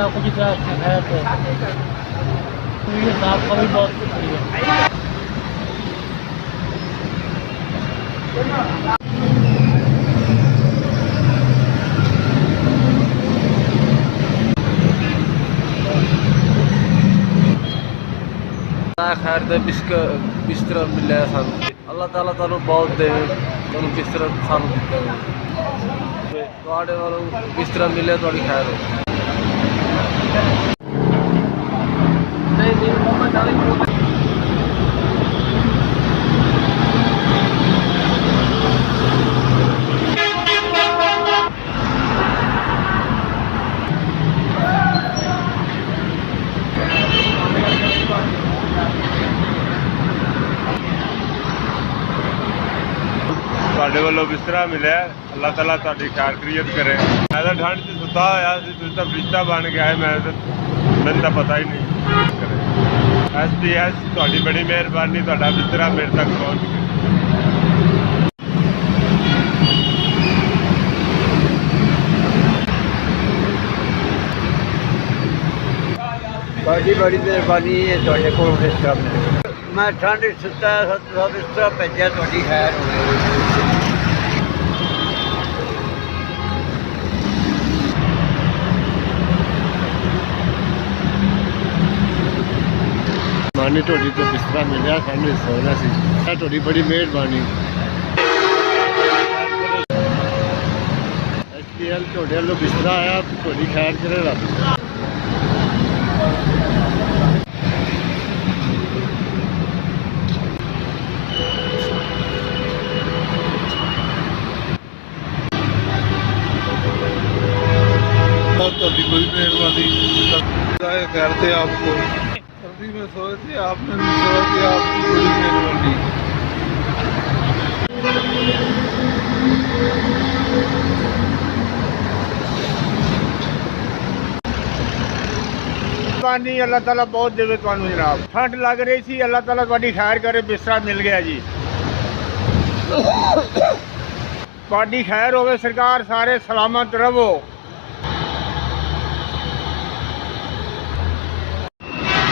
आपको जितना है तो ये आपका भी बहुत शुक्रिया। खैर दे बिस्तर मिले सानू अल्लाह ताला तुहानू बहुत देवे तुहानू बिस्तर सानू दिता तुहाडे वालों बिस्तर मिले तुहाडी खैर हो। ਤੁਹਾਡੇ ਵੱਲੋਂ ਬਿਸਤਰਾ ਮਿਲਿਆ ਅੱਲਾਹ ਤਾਲਾ ਤੁਹਾਡੀ ਖੈਰ ਖਰੀਅਤ ਕਰੇ। ਮੈਂ ਤਾਂ ਠੰਡ 'ਚ ਸੁੱਤਾ ਹੋਇਆ ਸੀ, ਤੁਸੀਂ ਤਾਂ ਫਰਿਸ਼ਤਾ ਬਣ ਕੇ ਆਏ, ਮੈਨੂੰ ਤਾਂ ਪਤਾ ਹੀ ਨਹੀਂ ਕਰੇ। SBS ਤੁਹਾਡੀ ਬੜੀ ਮਿਹਰਬਾਨੀ, ਤੁਹਾਡਾ ਬਿਸਤਰਾ ਮੇਰੇ ਤੱਕ ਪਹੁੰਚ ਗਿਆ। ਤੁਹਾਡੀ ਬੜੀ ਮਿਹਰਬਾਨੀ ਹੈ, ਤੁਹਾਡੇ ਕੋਲ ਬਿਸਤਰਾ ਮਿਲਿਆ। ਮੈਂ ਠੰਡ 'ਚ ਸੁੱਤਾ ਬਿਸਤਰਾ ਭੇਜਿਆ, ਤੁਹਾਡੀ ਖੈਰ ਹੋਵੇ। मानी ढोडी तो बिस्तरा मिलिया सानू सोना सी ढोडी बड़ी मेहरबानी। SPL ढोडे वालों बिस्तरा आया ढोडी खैर करे रब। ਤੁਹਾਡੀ ਬੜੀ ਮਿਹਰਬਾਨੀ करते आपको अभी मैं सोचती आपने भी सोची आपकी बड़ी मेहरबानी। अल्लाह ताला बहुत देवे तुहानू जनाब। ठंड लग रही सी, अल्लाह ताला तुहाडी खैर करे, बिस्तरा मिल गया जी। तुहाडी खैर होवे सरकार, सारे सलामत रहो।